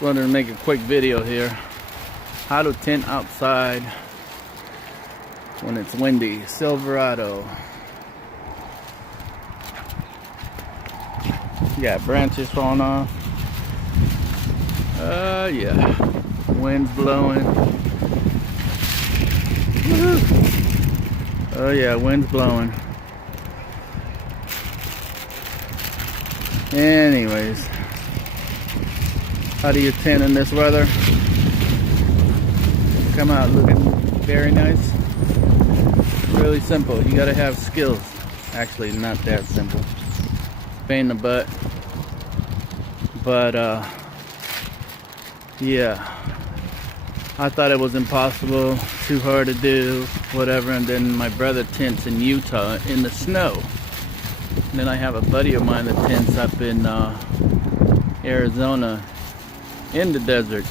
Just wanted to make a quick video here. How to tint outside when it's windy. Silverado. You got branches falling off. Yeah. Wind's blowing. Woo-hoo. Oh yeah, wind's blowing. Anyways, how do you tint in this weather? Come out looking very nice. Really simple. You gotta have skills. Actually, not that simple. Pain in the butt. But yeah, I thought it was impossible, too hard to do, whatever. And then my brother tints in Utah in the snow. And then I have a buddy of mine that tints up in Arizona in the desert,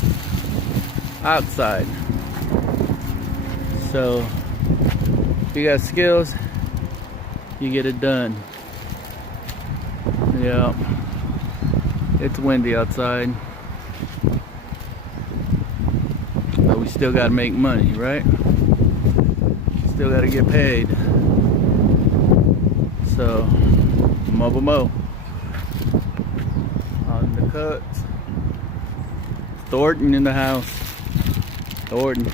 outside. So if you got skills, you get it done. Yeah, it's windy outside, but we still gotta make money, right? Still gotta get paid. So mobile mo on the cut. Thornton in the house. Thornton.